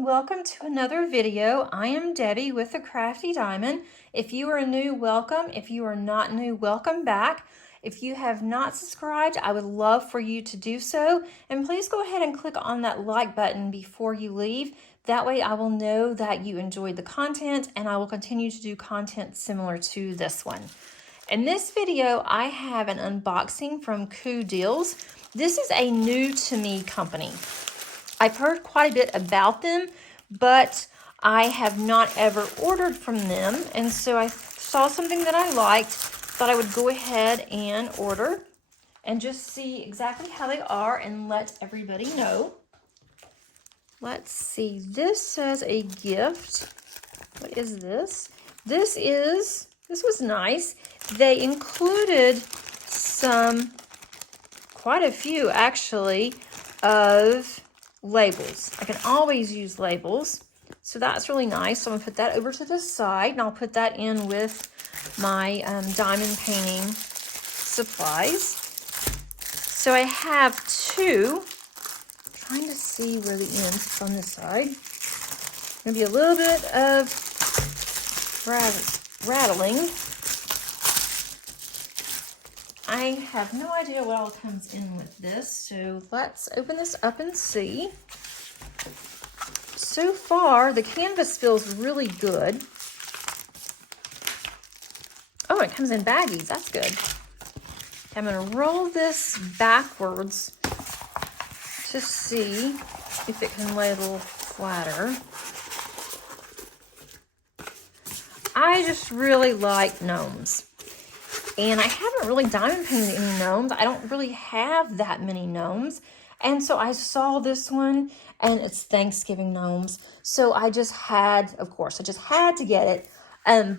and welcome to another video. I am Debbie with the Crafty Diamond. If you are new, welcome. If you are not new, welcome back. If you have not subscribed, I would love for you to do so. And please go ahead and click on that like button before you leave. That way I will know that you enjoyed the content and I will continue to do content similar to this one. In this video, I have an unboxing from Coodeals. This is a new to me company. I've heard quite a bit about them, but I have not ever ordered from them. And so I saw something that I liked, thought I would go ahead and order and just see exactly how they are and let everybody know. Let's see, this says a gift. What is this? This was nice. They included quite a few actually, of labels. I can always use labels, so that's really nice. So I'm gonna put that over to the side, and I'll put that in with my diamond painting supplies. So I have two. I'm trying to see where the end's on this side. Maybe a little bit of rattling. I have no idea what all comes in with this, so let's open this up and see. So far, the canvas feels really good. Oh, it comes in baggies. That's good. I'm going to roll this backwards to see if it can lay a little flatter. I just really like gnomes. And I haven't really diamond painted any gnomes. I don't really have that many gnomes. And so I saw this one, and it's Thanksgiving gnomes. So I just had, of course, I just had to get it.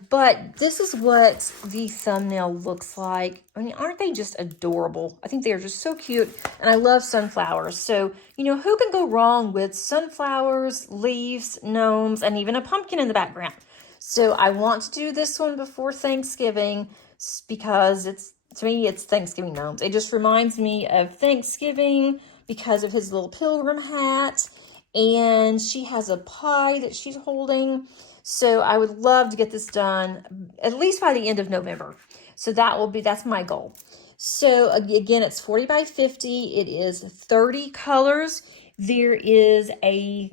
But this is what the thumbnail looks like. I mean, aren't they just adorable? I think they are just so cute. And I love sunflowers. So, you know, who can go wrong with sunflowers, leaves, gnomes, and even a pumpkin in the background? So I want to do this one before Thanksgiving, because to me it's Thanksgiving gnomes. It just reminds me of Thanksgiving because of his little pilgrim hat, and she has a pie that she's holding. So I would love to get this done at least by the end of November. So that's my goal. So again, it's 40 by 50. It is 30 colors. There is a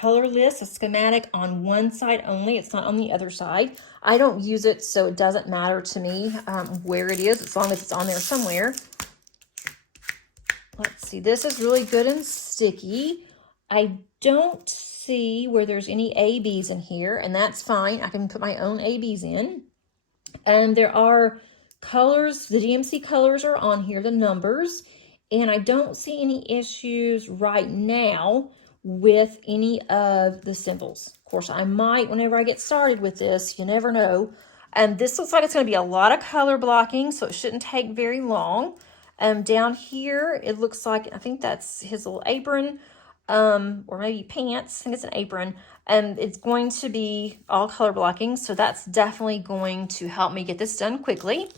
color list, a schematic on one side only. It's not on the other side. I don't use it, so it doesn't matter to me where it is, as long as it's on there somewhere. Let's see, this is really good and sticky. I don't see where there's any ABs in here, and that's fine. I can put my own ABs in. And there are colors, the DMC colors are on here, the numbers, and I don't see any issues right now with any of the symbols. Of course, I might whenever I get started with this, you never know. And this looks like it's going to be a lot of color blocking, so it shouldn't take very long. Down here, it looks like, I think that's his little apron, or maybe pants. I think it's an apron. And it's going to be all color blocking, so that's definitely going to help me get this done quickly.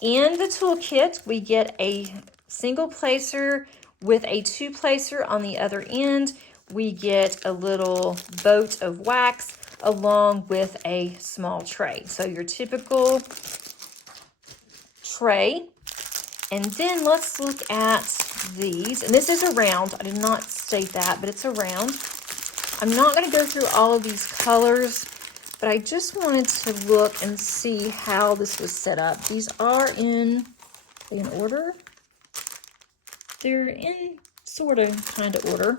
In the toolkit, we get a single placer with a two placer on the other end. We get a little boat of wax along with a small tray. So your typical tray. And then let's look at these. And this is a round. I did not state that, but it's a round. I'm not going to go through all of these colors, but I just wanted to look and see how this was set up. These are in order. They're in sort of kind of order.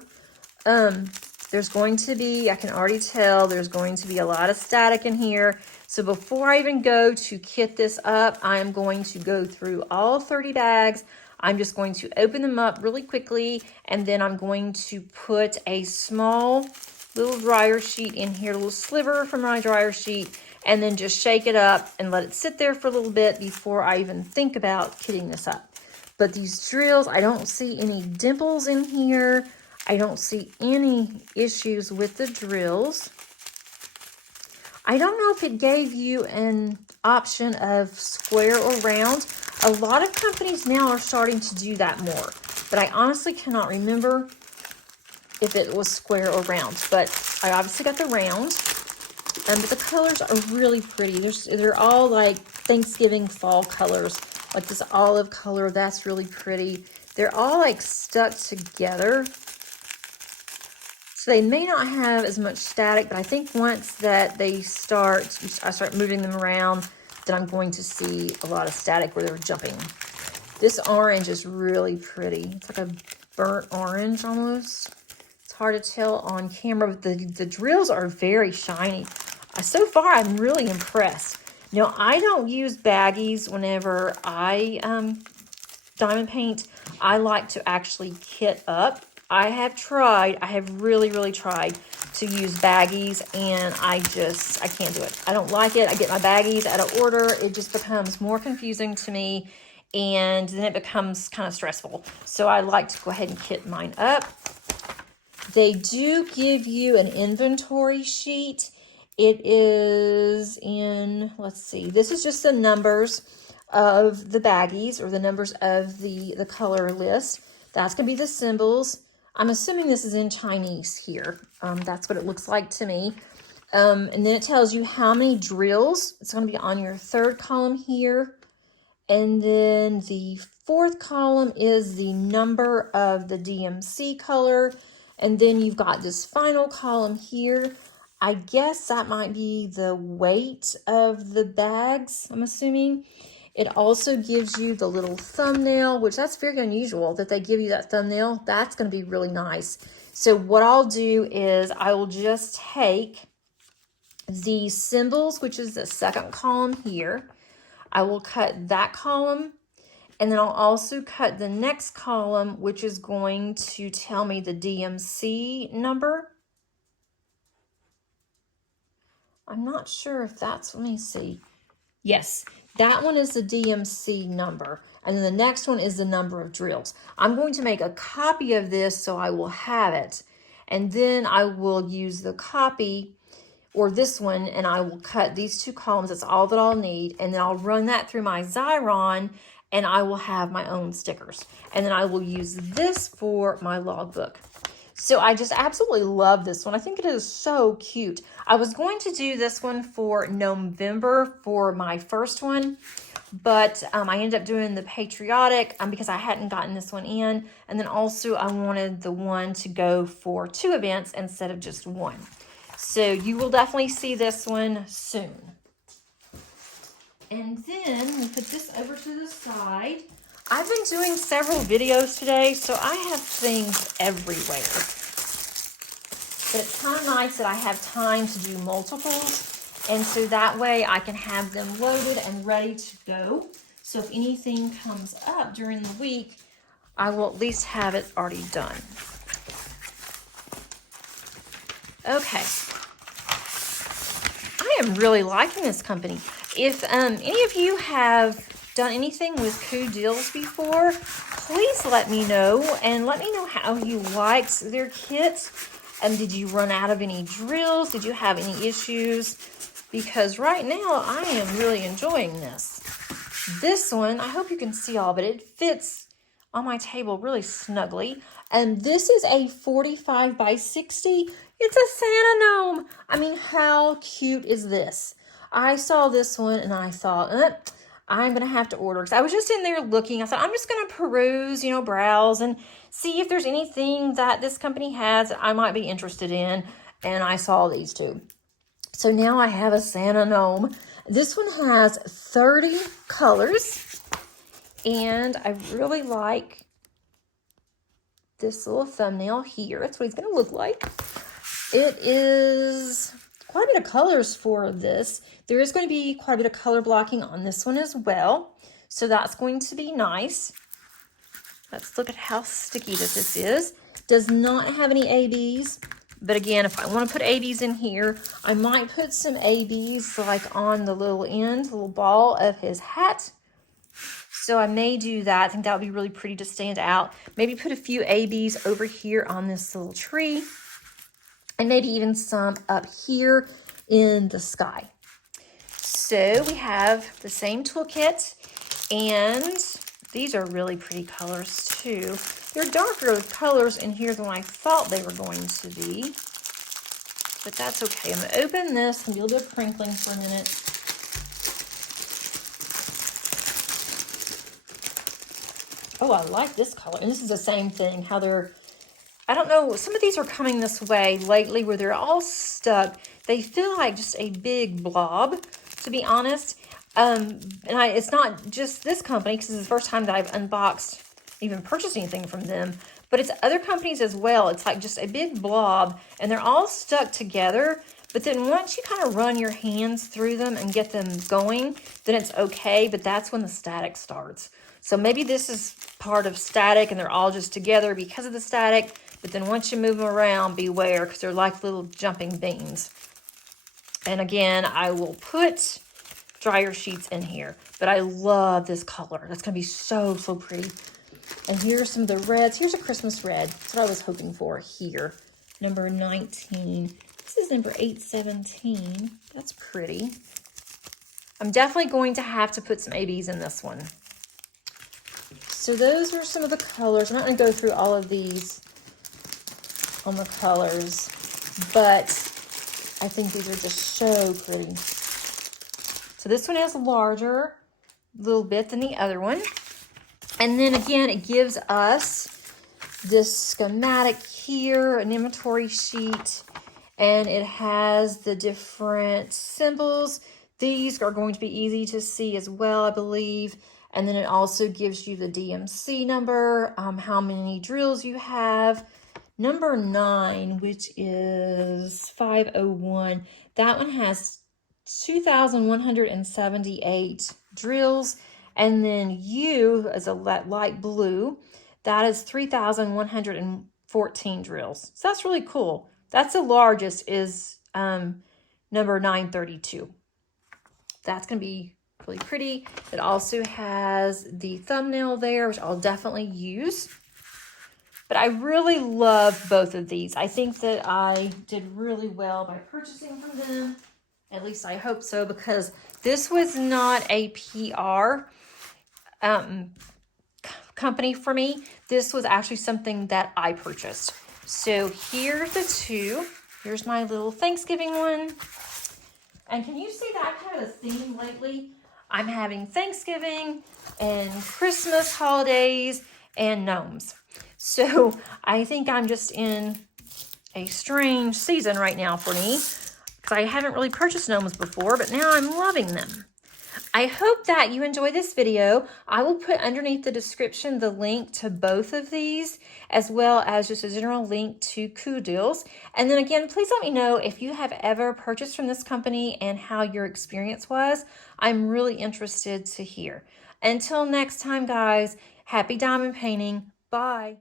There's going to be, I can already tell, there's going to be a lot of static in here. So before I even go to kit this up, I'm going to go through all 30 bags. I'm just going to open them up really quickly, and then I'm going to put a small little dryer sheet in here, a little sliver from my dryer sheet, and then just shake it up and let it sit there for a little bit before I even think about kitting this up. But these drills, I don't see any dimples in here. I don't see any issues with the drills. I don't know if it gave you an option of square or round. A lot of companies now are starting to do that more, but I honestly cannot remember. if it was square or round, but I obviously got the round. But the colors are really pretty. They're all like Thanksgiving fall colors, like this olive color. That's really pretty. They're all like stuck together. So they may not have as much static, but I think once that I start moving them around, then I'm going to see a lot of static where they're jumping. This orange is really pretty. It's like a burnt orange almost. It's hard to tell on camera, but the drills are very shiny. So far, I'm really impressed. Now, I don't use baggies whenever I diamond paint. I like to actually kit up. I have really tried to use baggies, and I can't do it. I don't like it. I get my baggies out of order. It just becomes more confusing to me, and then it becomes kind of stressful. So I like to go ahead and kit mine up. They do give you an inventory sheet. It is in, let's see, this is just the numbers of the baggies, or the numbers of the color list. That's going to be the symbols. I'm assuming this is in Chinese here. That's what it looks like to me. And then it tells you how many drills. It's going to be on your third column here. And then the fourth column is the number of the DMC color. And then you've got this final column here. I guess that might be the weight of the bags, I'm assuming. It also gives you the little thumbnail, which that's very unusual that they give you that thumbnail. That's going to be really nice. So what I'll do is I will just take the symbols, which is the second column here. I will cut that column, and then I'll also cut the next column, which is going to tell me the DMC number. I'm not sure if that's, let me see. Yes, that one is the DMC number. And then the next one is the number of drills. I'm going to make a copy of this so I will have it. And then I will use the copy, or this one, and I will cut these two columns. That's all that I'll need. And then I'll run that through my Xyron, and I will have my own stickers. And then I will use this for my logbook. So I just absolutely love this one. I think it is so cute. I was going to do this one for November for my first one, but I ended up doing the patriotic because I hadn't gotten this one in. And then also I wanted the one to go for 2 events instead of just 1. So you will definitely see this one soon. And then we put this over to the side. I've been doing several videos today, so I have things everywhere. But it's kind of nice that I have time to do multiples, and so that way I can have them loaded and ready to go. So if anything comes up during the week, I will at least have it already done. Okay. I am really liking this company. If any of you have done anything with Coodeals before, please let me know, and let me know how you liked their kit. Did you run out of any drills? Did you have any issues? Because right now I am really enjoying this. This one, I hope you can see all, but it fits on my table really snugly. And this is a 45 by 60. It's a Santa gnome. I mean, how cute is this? I saw this one and I thought, I'm going to have to order, because I was just in there looking. I thought, I'm just going to peruse, browse and see if there's anything that this company has that I might be interested in. And I saw these two. So now I have a Santa gnome. This one has 30 colors. And I really like this little thumbnail here. That's what he's going to look like. It is quite a bit of colors for this. There is going to be quite a bit of color blocking on this one as well. So that's going to be nice. Let's look at how sticky this is. Does not have any ABs. But again, if I want to put ABs in here, I might put some ABs like on the little end, the little ball of his hat. So I may do that. I think that would be really pretty to stand out. Maybe put a few ABs over here on this little tree. And maybe even some up here in the sky. So we have the same toolkit, and these are really pretty colors too. They're darker colors in here than I thought they were going to be. But that's okay. I'm going to open this and do a little bit of crinkling for a minute. Oh, I like this color. And this is the same thing, how they're, I don't know, some of these are coming this way lately where they're all stuck. They feel like just a big blob, to be honest. It's not just this company, because it's the first time that I've unboxed, even purchased anything from them, but it's other companies as well. It's like just a big blob, and they're all stuck together. But then once you kind of run your hands through them and get them going, then it's okay, but that's when the static starts. So maybe this is part of static and they're all just together because of the static, but then once you move them around, beware, because they're like little jumping beans. And again, I will put dryer sheets in here, but I love this color. That's going to be so, so pretty. And here's some of the reds. Here's a Christmas red. That's what I was hoping for here. Number 19. This is number 817. That's pretty. I'm definitely going to have to put some ABs in this one. So those are some of the colors. I'm not going to go through all of these on the colors, but I think these are just so pretty. So this one is larger a little bit than the other one. And then again, it gives us this schematic here, an inventory sheet, and it has the different symbols. These are going to be easy to see as well, I believe. And then it also gives you the DMC number, how many drills you have. Number 9, which is 501, that one has 2,178 drills. And then U, as a light blue, that is 3,114 drills. So that's really cool. That's the largest, is number 932. That's going to be really pretty. It also has the thumbnail there, which I'll definitely use. But I really love both of these. I think that I did really well by purchasing from them. At least I hope so, because this was not a PR company for me. This was actually something that I purchased. So here's the two. Here's my little Thanksgiving one. And can you see that kind of a theme lately? I'm having Thanksgiving and Christmas holidays and gnomes. So I think I'm just in a strange season right now for me, because I haven't really purchased gnomes before, but now I'm loving them. I hope that you enjoy this video. I will put underneath the description the link to both of these, as well as just a general link to Coodeals. And then again, please let me know if you have ever purchased from this company and how your experience was. I'm really interested to hear. Until next time, guys, happy diamond painting. Bye.